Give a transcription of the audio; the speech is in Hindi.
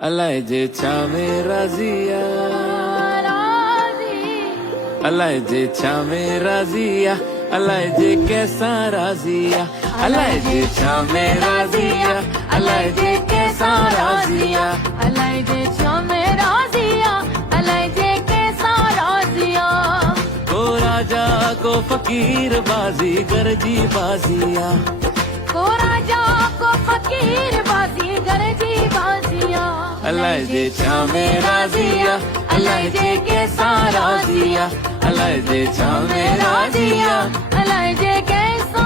अलाय जे छामे राजिया अलाय जे छामे राजिया अलाय जे कैसा राजिया अलाय जे छामे राजिया अलाय जे कैसा राजिया अलाय जे छामे राजिया अलाय जे कैसा राजिया को राजा को फकीर बाजी गरजी बाजिया को राजा को फकीर बाजी गरजी बाजिया अलाय जे छामे राजिया अलाय जे कैसा राजिया अलाय जे छामे राजिया अलाय जे कैसा